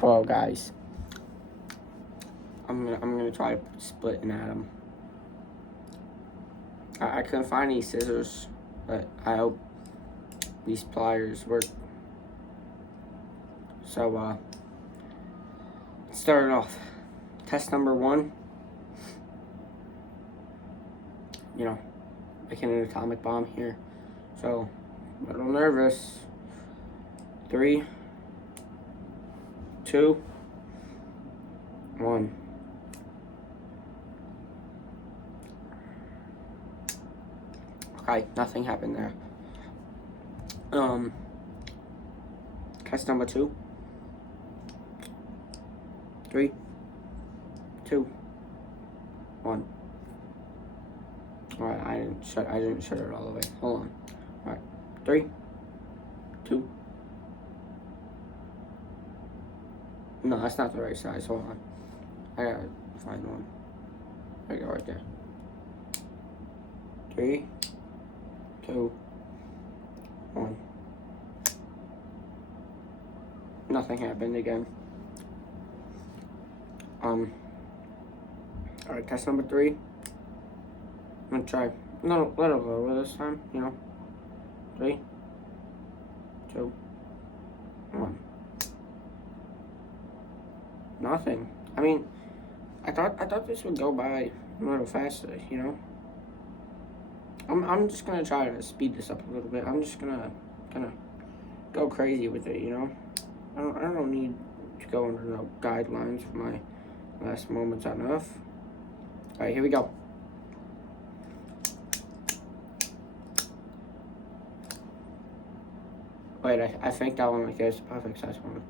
Hello guys. I'm gonna try to split an atom. I couldn't find any scissors, but I hope these pliers work. So let's start it off. Test number 1. You know, making an atomic bomb here. So a little nervous. 3, 2, 1. Okay, nothing happened there. Test number 2. 3, 2, 1. Alright, I didn't shut it all the way. Hold on. Alright. 3, 2. No, that's not the right size. Hold on. I gotta find one. There you go, right there. 3, 2, 1. Nothing happened again. Alright, test number 3. I'm gonna try a little lower this time, you know. 3, 2, 1. Nothing. I mean, I thought this would go by a little faster, you know. I'm just gonna try to speed this up a little bit. I'm just gonna go crazy with it, you know. I don't need to go under no guidelines for my last moments on Earth. All right, here we go. Wait, I think that one right there is the perfect size one.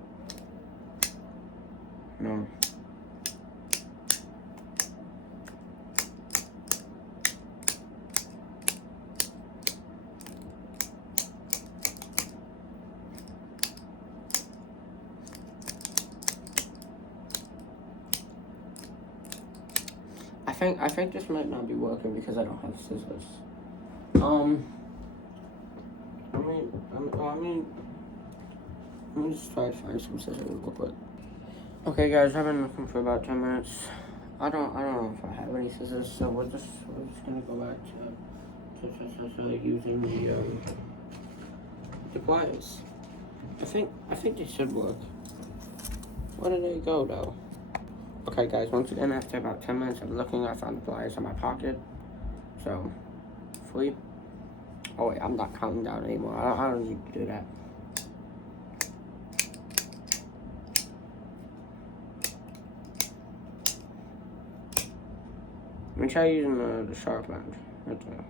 No. I think this might not be working because I don't have scissors. I mean, let me just try to find some scissors real quick. Okay, guys, I've been looking for about 10 minutes. I don't know if I have any scissors, so we're just gonna go back to using the pliers. I think they should work. Where did they go though? Okay, guys, once again, after about 10 minutes of looking, I found the pliers in my pocket. So, hopefully. Oh wait, I'm not counting down anymore. I don't need to do that. Let me try using the sharp end. Right there.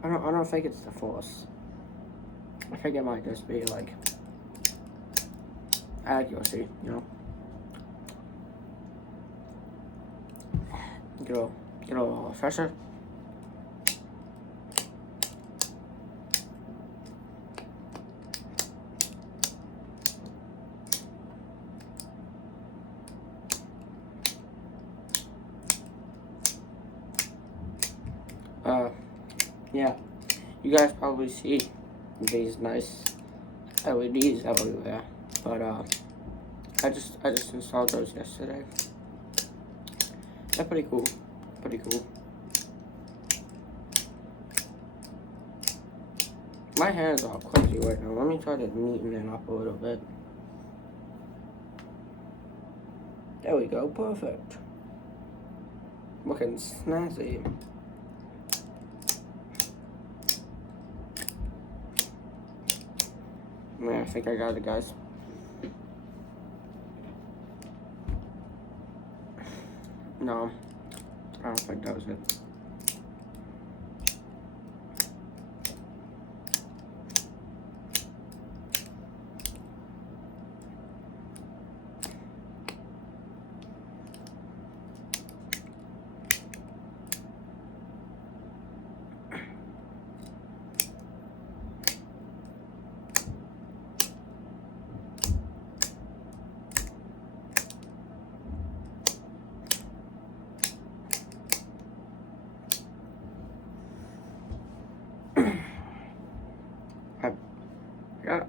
I don't think it's the force. I think it might just be like accuracy, you know. Get a little fresher. Yeah, you guys probably see these nice LEDs everywhere, but I just installed those yesterday. They're pretty cool. My hands are clumsy right now. Let me try to neaten it up a little bit. There we go, perfect. Looking snazzy. Man, I think I got it, guys. No, don't think that was it.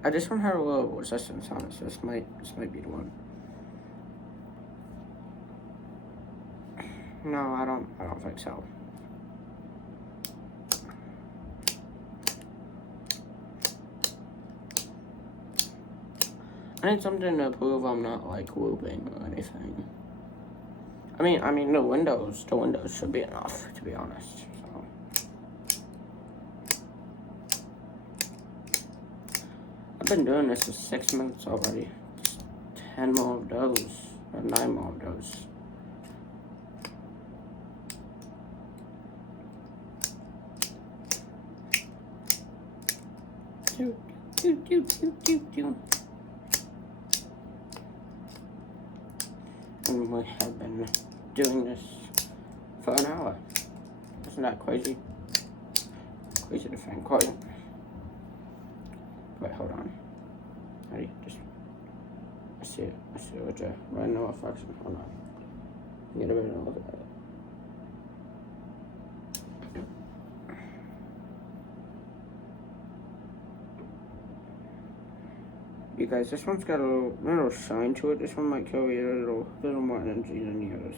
I just want to have a little resistance on it, so this might be the one. No, I don't think so. I need something to prove I'm not like whooping or anything. I mean the windows should be enough, to be honest. So. I've been doing this for 6 minutes already. Just 10 more of those, or 9 more of those. And we have been doing this for an hour. Isn't that crazy? Crazy to think, quite. Wait, hold on. Ready? I see it with the random reflection. Hold on. Get a bit of a look at that. You guys, this one's got a little shine to it. This one might carry a little more energy than the others.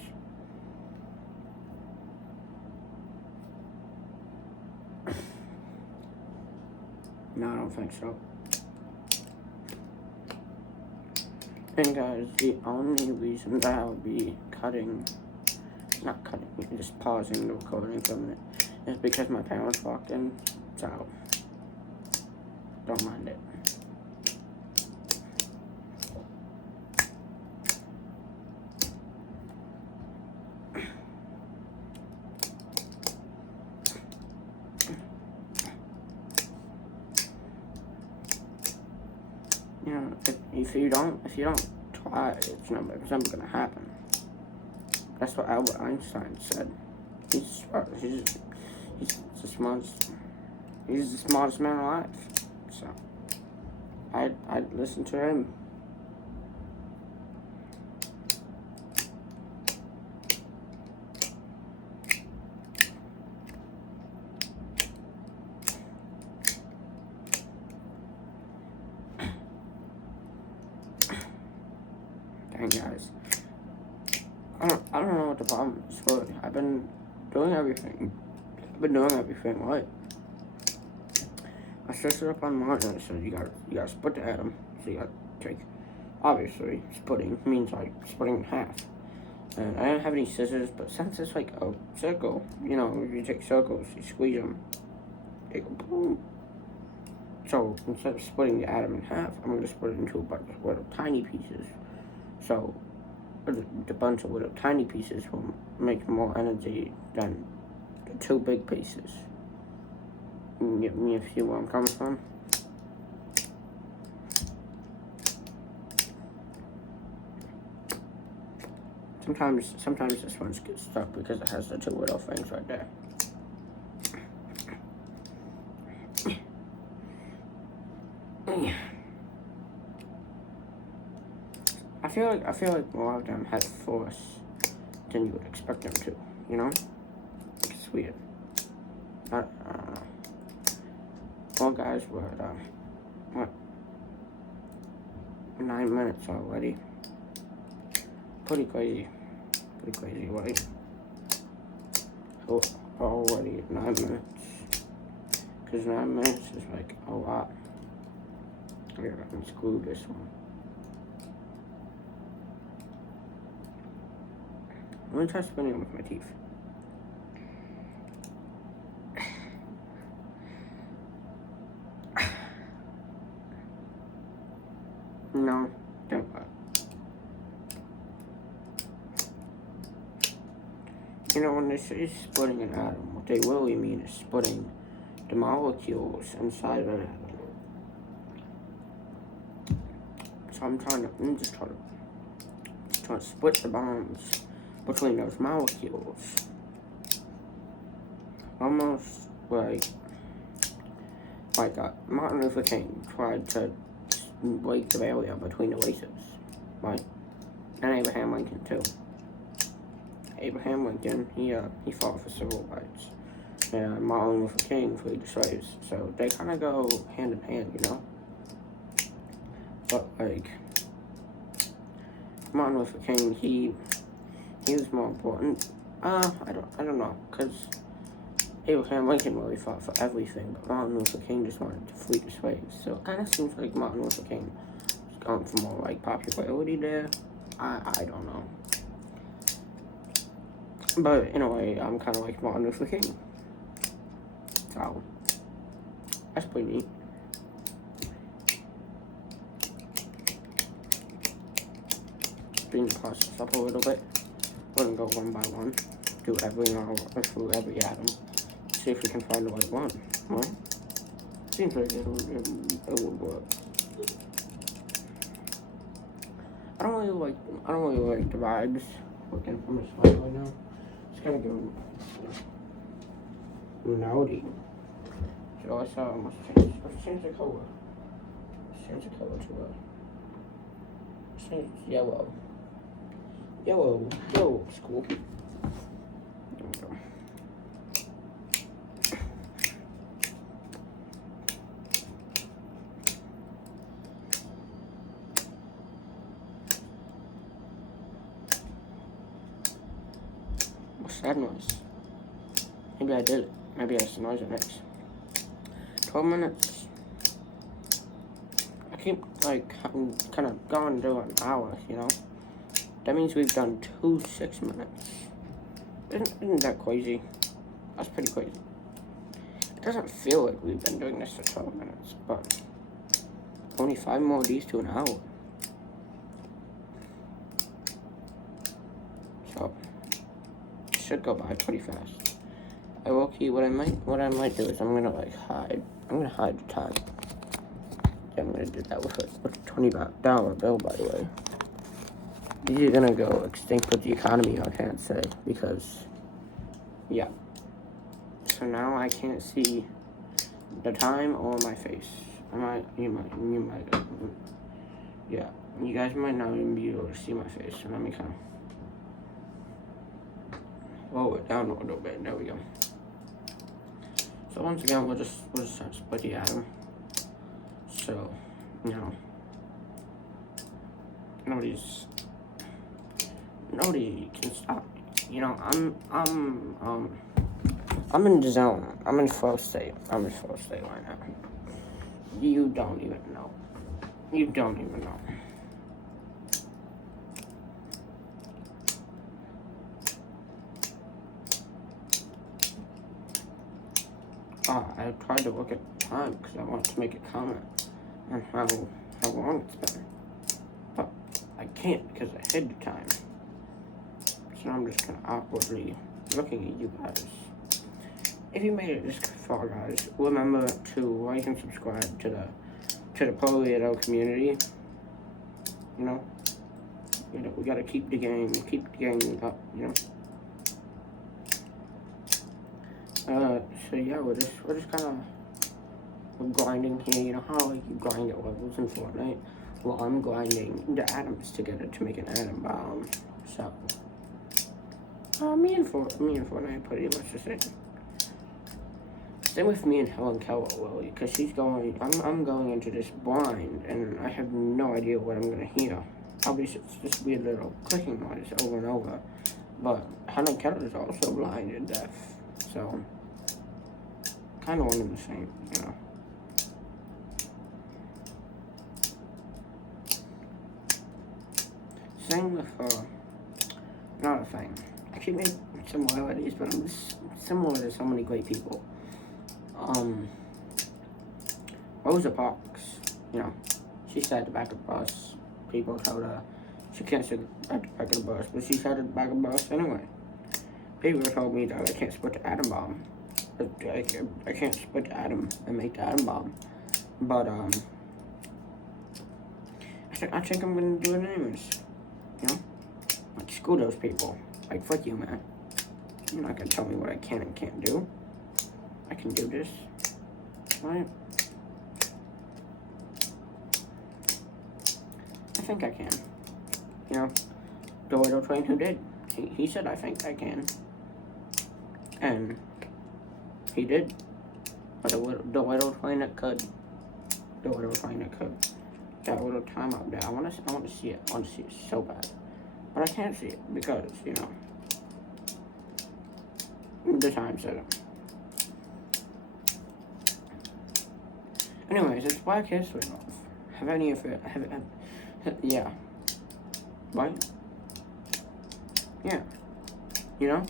No, I don't think so. And guys, the only reason that I'll be just pausing the recording for a minute, is because my parents walked in, so don't mind it. You know, if you don't try, it's never gonna happen. That's what Albert Einstein said. He's the smartest man alive. So I'd listen to him. Dang, guys. I don't know what the problem is. But I've been doing everything right. I searched it up online and it says you gotta split the atom. So you gotta take, obviously, splitting means like splitting in half. And I don't have any scissors, but since it's like a circle, you know, if you take circles, you squeeze them, they go boom. So instead of splitting the atom in half, I'm gonna split it into a bunch of little tiny pieces. So the bunch of little tiny pieces will make more energy than the two big pieces. You get me a few where I'm coming from? Sometimes this one gets stuck because it has the two little things right there. I feel like more of them have force than you would expect them to, you know? It's weird. I don't know. Well, guys, we're at, what? 9 minutes already. Pretty crazy, right? Oh, already at 9 minutes. Because 9 minutes is like a lot. Here, let me screw this one. Let me try spinning with my teeth. No, don't. You You know, when they say splitting an atom, what they really mean is splitting the molecules inside of an atom. So I'm just trying to split the bonds between those molecules. Almost like Martin Luther King tried to break the barrier between the races, right? And Abraham Lincoln too. Abraham Lincoln, he fought for civil rights, and Martin Luther King freed the slaves. So they kind of go hand in hand, you know. But like Martin Luther King, he was more important. I don't know, cause Abraham Lincoln really fought for everything, but Martin Luther King just wanted to free the slaves. So it kind of seems like Martin Luther King is going for more like popularity there. I don't know. But in a way, I'm kind of like Martin Luther King. So that's pretty neat. Speeding the process up a little bit. We're gonna go one by one. Do through every atom. See if we can find the right one. Right? Seems like it would work. I don't really like the vibes working from this light right now. It's kind of go naughty. So let's change the color. Let's change the color to change yellow. Yellow is cool. There we go. What's that noise? Maybe I did it. Maybe that's the noise it makes. 12 minutes. I keep I'm kind of going to an hour, you know. That means we've done 2 6 minutes. Isn't that crazy? That's pretty crazy. It doesn't feel like we've been doing this for 12 minutes, but only 5 more of these to an hour. So it should go by pretty fast. What I might do is I'm gonna hide the time. Yeah, I'm gonna do that with a $20 bill, by the way. These are gonna go extinct with the economy, I can't say, because, yeah. So now I can't see the time or my face. You might, yeah. You guys might not even be able to see my face, so let me kind of lower it down a little bit. There we go. So once again, we'll just start split the atom. So, you know, nobody can stop me. You know, I'm in the zone. I'm in flow state. I'm in flow state right now. You don't even know. You don't even know. I tried to look at the time because I wanted to make a comment on how long it's been. But I can't because I hid the time. So I'm just kind of awkwardly looking at you guys. If you made it this far, guys, remember to like and subscribe to the Polio community. You know, we gotta keep the game up. You know. So yeah, we're just kind of grinding here. You know how you grind at levels in Fortnite? Well, I'm grinding the atoms together to make an atom bomb. So, me and Fortnite pretty much the same. Same with me and Helen Keller, really, because she's going. I'm going into this blind, and I have no idea what I'm gonna hear. Obviously, it's just weird little clicking noise over and over. But Helen Keller is also blind and deaf, so kind of one and the same, you know. Same with another thing. I keep making similarities, but I'm just similar to so many great people. Rosa Parks, you know, she sat at the back of the bus. People told her she can't sit at the back of the bus, but she sat at the back of the bus anyway. People told me that I can't split the atom bomb. I can't split the atom and make the atom bomb. But, I think I'm gonna do it anyways. You know? Like, screw those people. Like, fuck you, man. You're not gonna tell me what I can and can't do. I can do this. Right? I think I can. You know? The little train who did. He said I think I can. And he did. But the little train that could. The little train that could. That little time out there. I wanna see it. I wanna see it so bad. But I can't see it because, you know, the time set up. Anyways, it's Black History Month. Have any of it? Yeah. What? Yeah. You know?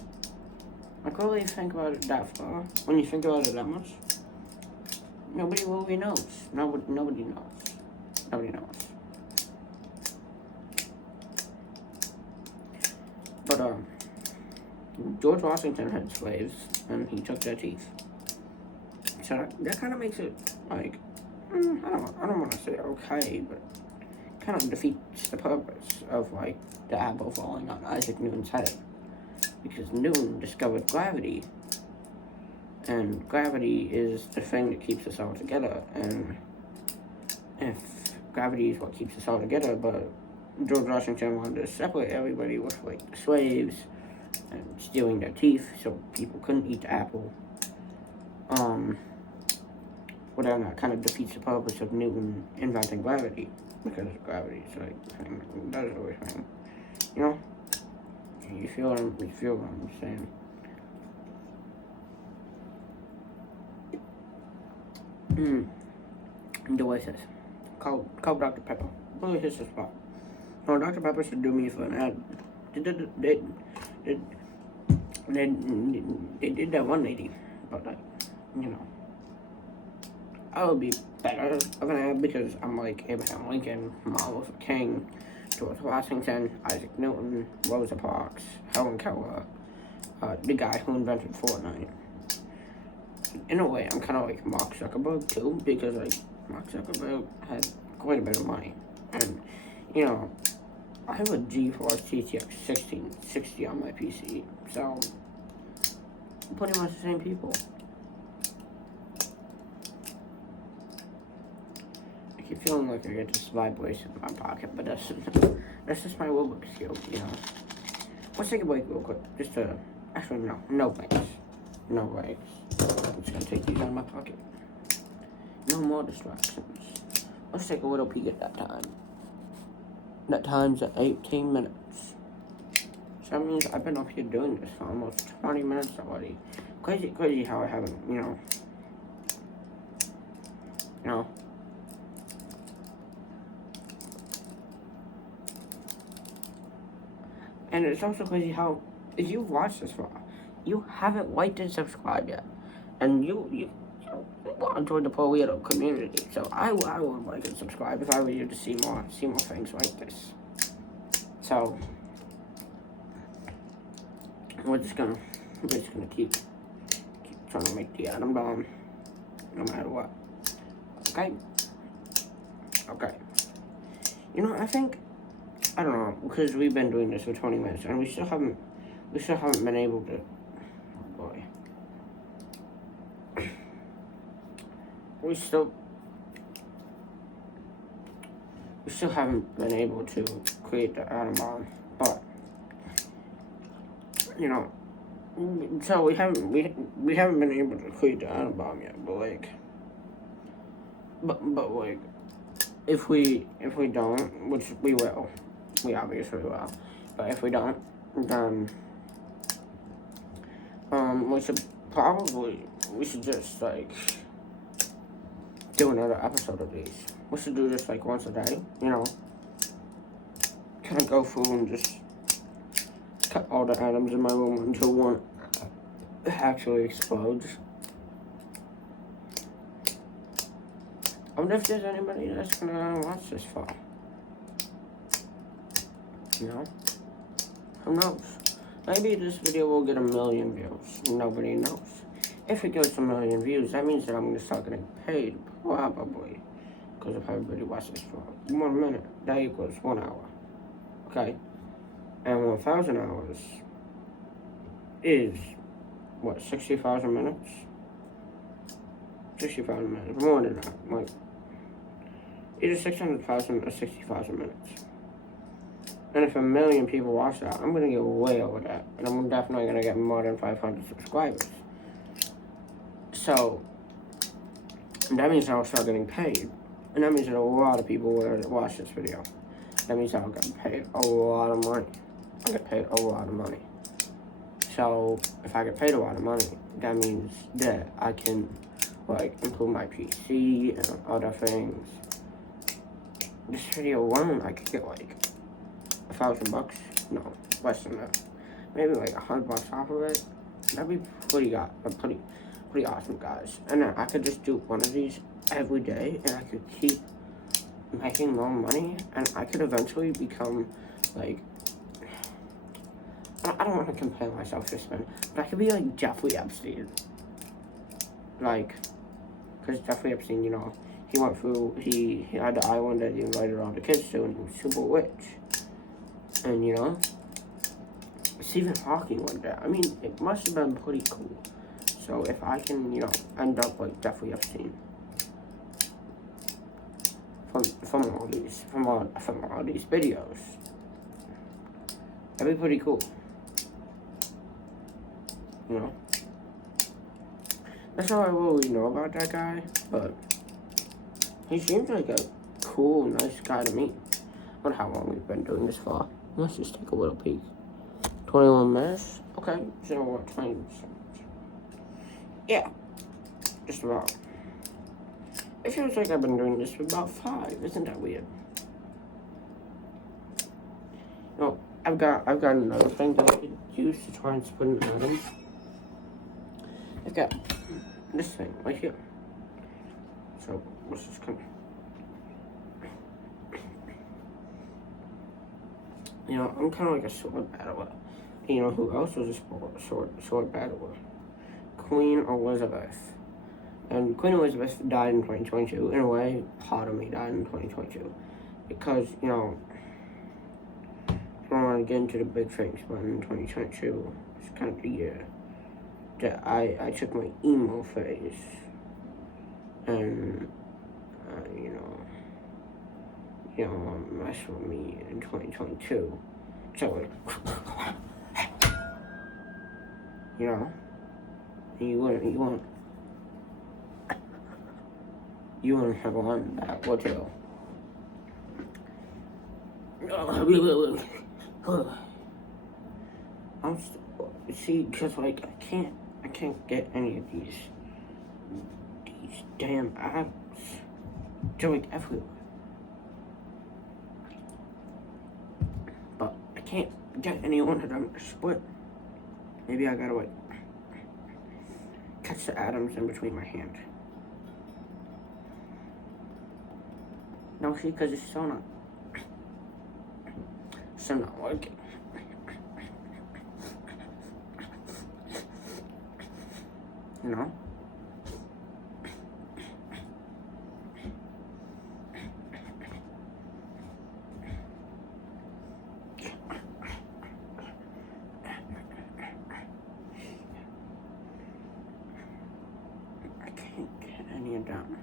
Like, really think about it that far. When you think about it that much, nobody really knows. Nobody knows. Nobody knows. But, George Washington had slaves, and he took their teeth. So that kind of makes it, like, I don't want to say okay, but kind of defeats the purpose of, like, the apple falling on Isaac Newton's head. Because Newton discovered gravity, and gravity is the thing that keeps us all together, and if gravity is what keeps us all together, but George Washington wanted to separate everybody with, like, the slaves and stealing their teeth so people couldn't eat the apple. Well, then that kind of defeats the purpose of Newton inventing gravity, because gravity is, like, the thing that does everything. You know? You feel what I'm saying? Delicious. Cold Dr. Pepper. Really hits the spot. No, Dr. Pepper should do me for an ad. They did that one lady, but, like, you know, I would be better of an ad because I'm like Abraham Lincoln, Martin Luther King, George Washington, Isaac Newton, Rosa Parks, Helen Keller, the guy who invented Fortnite. In a way, I'm kind of like Mark Zuckerberg too, because, like, Mark Zuckerberg had quite a bit of money, and, you know, I have a GeForce GTX 1660 on my PC, so pretty much the same people. I keep feeling like I get this vibration in my pocket, but that's just my Rubik's Cube, you know. Let's take a break real quick, just to, actually no breaks. No breaks. I'm just gonna take these out of my pocket. No more distractions. Let's take a little peek at that time. That time's at 18 minutes. So that means I've been up here doing this for almost 20 minutes already. Crazy how I haven't, you know. And it's also crazy how, if you've watched this far, you haven't liked and subscribed yet. And you enjoyed the Polito community. So I would like and subscribe if I were you to see more things like this. So we're just gonna keep trying to make the atom bomb no matter what. Okay? You know, I don't know, because we've been doing this for 20 minutes and we still haven't been able to, oh boy. We still haven't been able to create the atom bomb, but, you know, so we haven't been able to create the atom bomb yet, but like, but like, if we don't, which we will, we obviously will, but if we don't, then, we should just, like, do another episode of these. We should do this, like, once a day, you know, kind of go through and just cut all the atoms in my room until one actually explodes. I wonder if there's anybody that's gonna watch this far. You know? Who knows? Maybe this video will get 1,000,000 views. Nobody knows. If it gets 1,000,000 views, that means that I'm going to start getting paid, probably. Because if everybody watches for 1 minute, that equals 1 hour. Okay? And 1,000 hours is, what, 60,000 minutes? 60,000 minutes, more than that. Like, either 600,000 or 60,000 minutes. And if 1,000,000 people watch that, I'm going to get way over that. And I'm definitely going to get more than 500 subscribers. So, that means I'll start getting paid. And that means that a lot of people will watch this video. That means I'll get paid a lot of money. I'll get paid a lot of money. So, if I get paid a lot of money, that means that I can, like, improve my PC and other things. This video alone, I could get, like, $1,000? No, less than that. Maybe, like, $100 off of it. That'd be pretty awesome, guys. And then I could just do one of these every day, and I could keep making more money, and I could eventually become, like, I don't want to compare myself to this man, but I could be like Jeffrey Epstein. Like, because Jeffrey Epstein, you know, he went through, he had the island that he invited all the kids to, and he was super rich. And, you know, Stephen Hawking went there. I mean, it must have been pretty cool. So if I can, you know, end up like Jeffrey Epstein from all these videos, that'd be pretty cool. You know, that's all I really know about that guy, but he seems like a cool, nice guy to meet. I wonder how long we've been doing this for. Let's just take a little peek. 21 minutes? Okay, so what, 20 minutes? Yeah, just about. It feels like I've been doing this for about 5. Isn't that weird? No, I've got another thing that I could use to try and split an atom. I've got this thing right here. So let's just come. You know, I'm kind of like a sword battler. And you know who else was a sword battler? Queen Elizabeth. And Queen Elizabeth died in 2022. In a way, part of me died in 2022. Because, you know, I don't want to get into the big things, but in 2022, it's kind of the year that I took my emo phase. And, you know, mess with me in 2022. So, you know, you wouldn't have won that, would you? See, because, like, I can't get any of these damn apps. They're, like, everywhere. But I can't get any one of them to split. Maybe I gotta, like, catch the atoms in between my hand. No, see, because it's still not working. You know? I can't get any of them.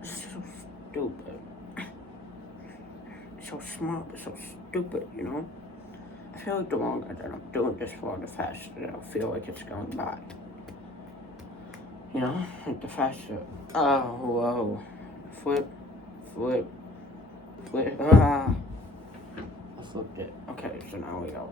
It's so stupid. So smart, but so stupid, you know? I feel like the longer that I'm doing this for, the faster that I feel like it's going by. You know? Like the faster. Oh, whoa. Flip. Ah. I flipped it. Okay, so now we go.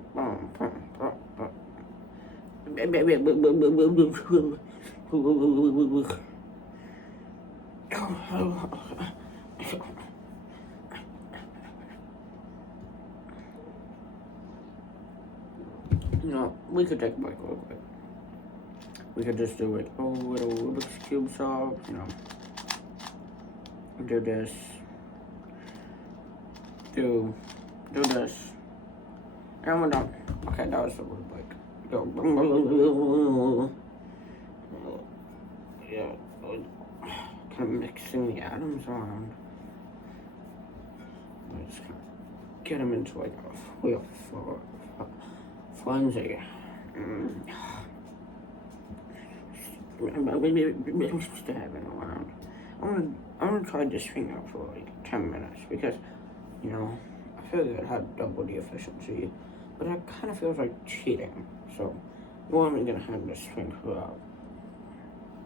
You know, we could take a break real quick. We could just do it. Oh, little Rubik's Cube solve, you know. Do this. Do this. Hammer down. Okay, that was a little break. Yeah, kind of mixing the atoms around. I'm just gonna get them into like a wheel for flimsy. Stabbing around. I'm gonna try this thing out for like 10 minutes because, you know, I feel like it had double the efficiency, but it kind of feels like cheating. So, we're only gonna have this thing for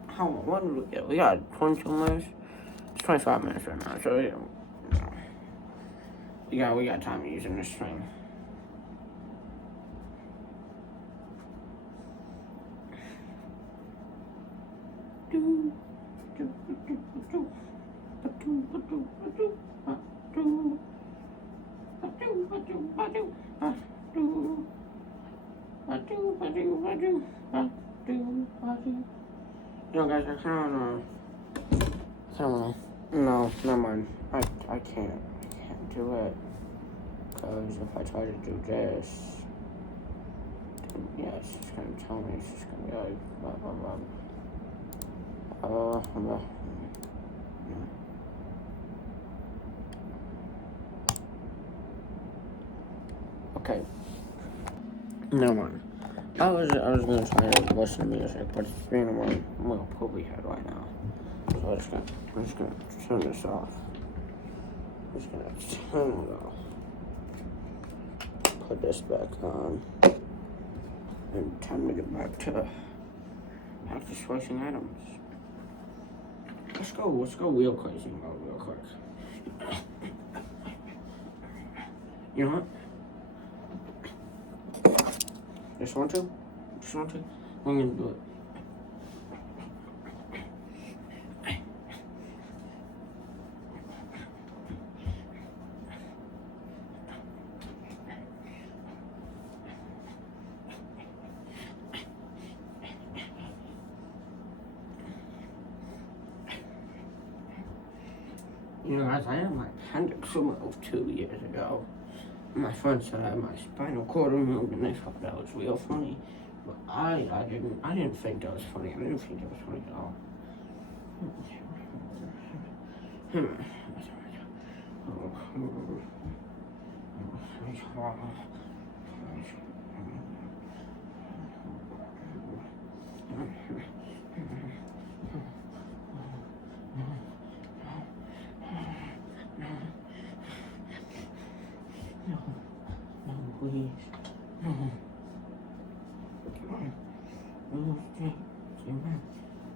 how long? What did we get? We got 22 minutes. It's 25 minutes right now, so we got time using this thing. You know, guys, I kind of no, never mind. I can't do it. Because if I try to do this, then yeah, it's just going to tell me, it's just going to be like, blah, blah, blah. Okay. Never mind. I was gonna try to listen to music, but it's being a little poopy head right now. So I'm just gonna turn this off. I'm just gonna turn it off. Put this back on. And time to get back to switching items. Let's go real crazy mode real quick. You know what? Just want to? I'm gonna do it. You know, guys, I had my appendix removed 2 years ago. My friend said I had my spinal cord removed, and they thought that was real funny. But I didn't think that was funny. I didn't think it was funny at all. Please. No. No.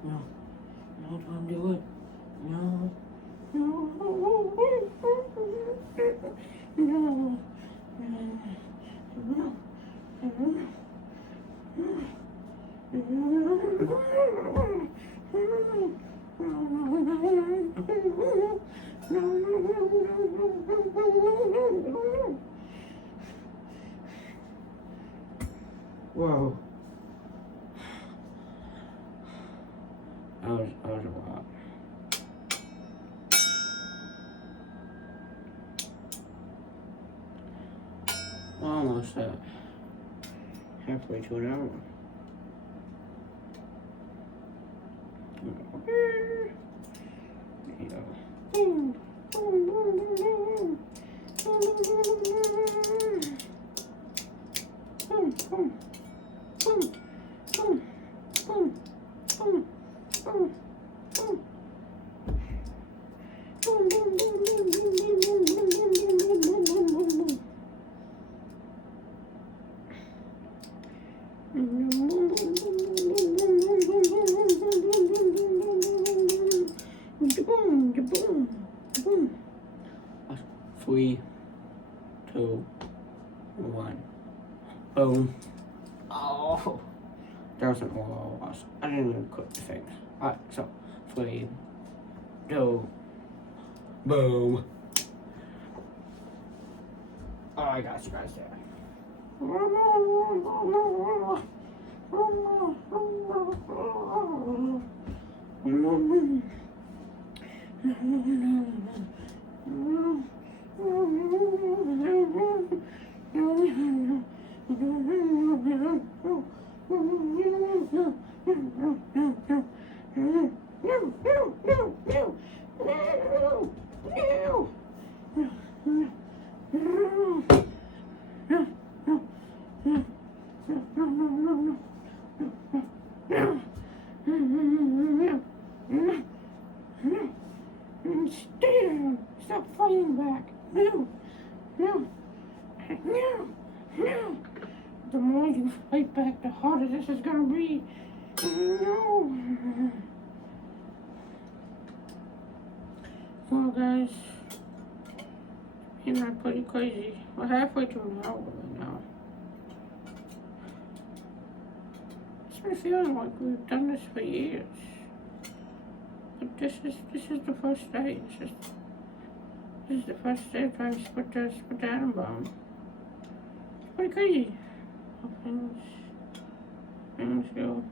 No. No, don't do it. No. No. No. Whoa. That was a lot. Almost halfway to an hour. There you go. Three, two, one. Boom. Oh, there wasn't all of us. I didn't even cook the things. Alright, so 3, 2, boom. Oh, I got you guys there. fight back the harder this is gonna be. No. Well, guys, you're not pretty crazy. We're halfway through an hour right now. It's been feeling like we've done this for years. But this is the first day. This is the first day of trying to split the atom bomb. It's pretty crazy. Things go.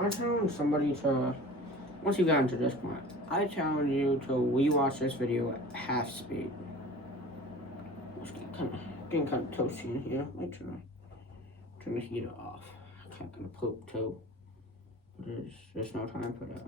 I challenge somebody to, once you got into this point, I challenge you to rewatch this video at half speed. It's getting kind of toasty in here. Let me turn the heater off. I'm kind of gonna poop too. There's no time for that.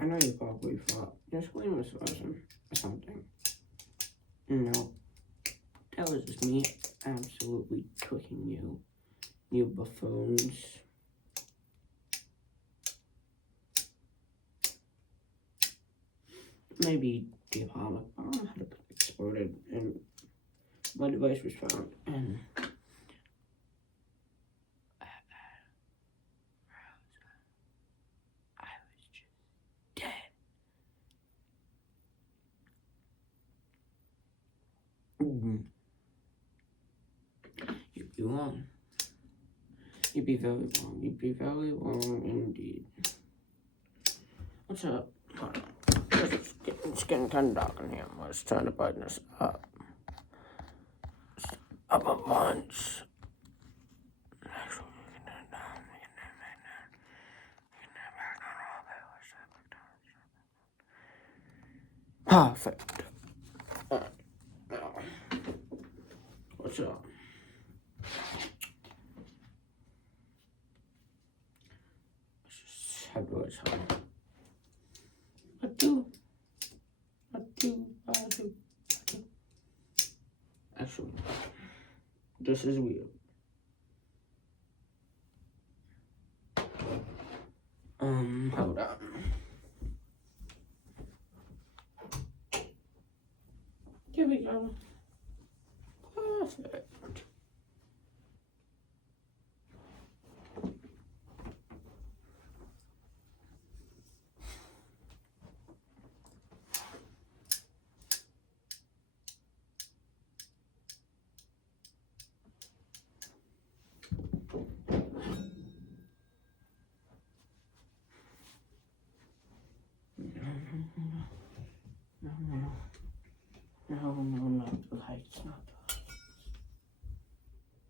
I know you probably thought this was something. No, that was just me absolutely cooking you, you buffoons. Maybe the atomic bomb had exploded and my device was found and I was just dead. You'd be wrong. You'd be very wrong. You'd be very wrong indeed. What's up? Hold on. It's getting kind of dark in here. Let's turn the brightness up. Up a bunch. Actually, we can turn it down. We can turn it back down. We can turn it back down all the way. Perfect. Alright. Now, what's up? Let's just have the lights on. Actually, this is weird. Hold on. Here we go. Perfect. No, not the lights, not the lights.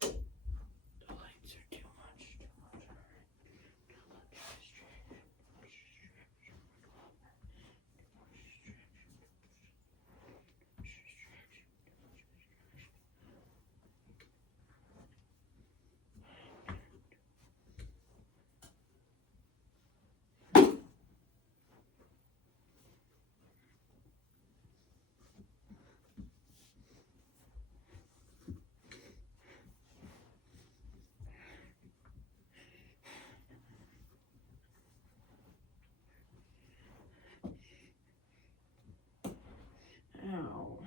The lights are too much. Ow.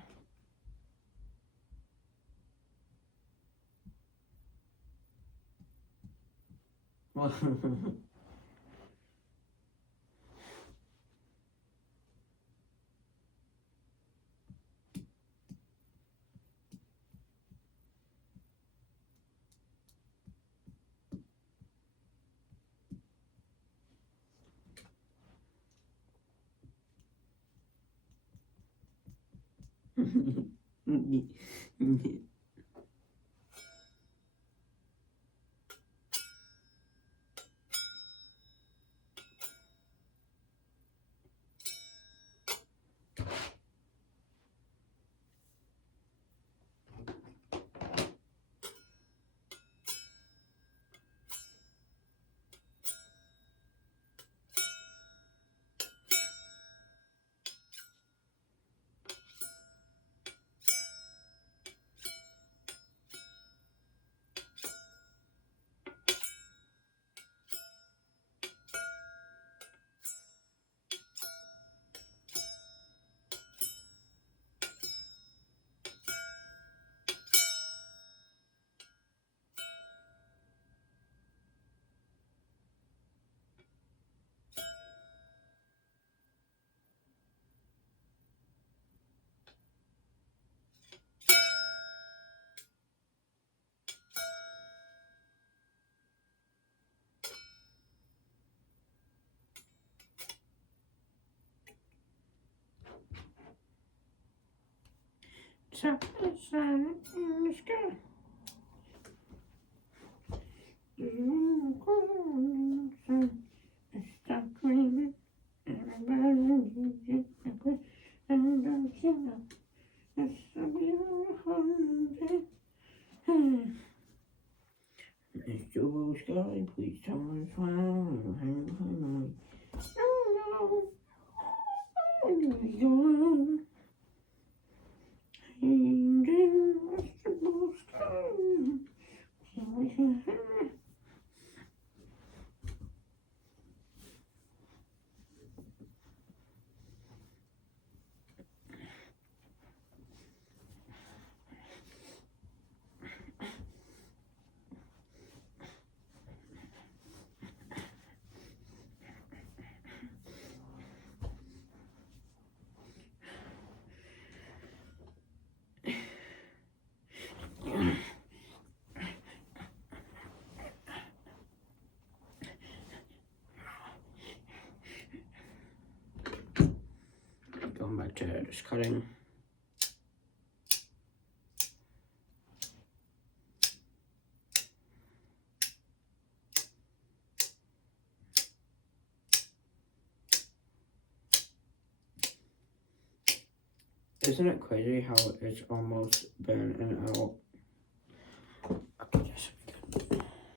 So, let's go. Stop dreaming. Everybody needs you. And don't you know? It's a beautiful day. Mr. Blue Sky, please tell me it's fine. No, no. your changing vegetable skin. Going back to just cutting. Isn't it crazy how it's almost been an hour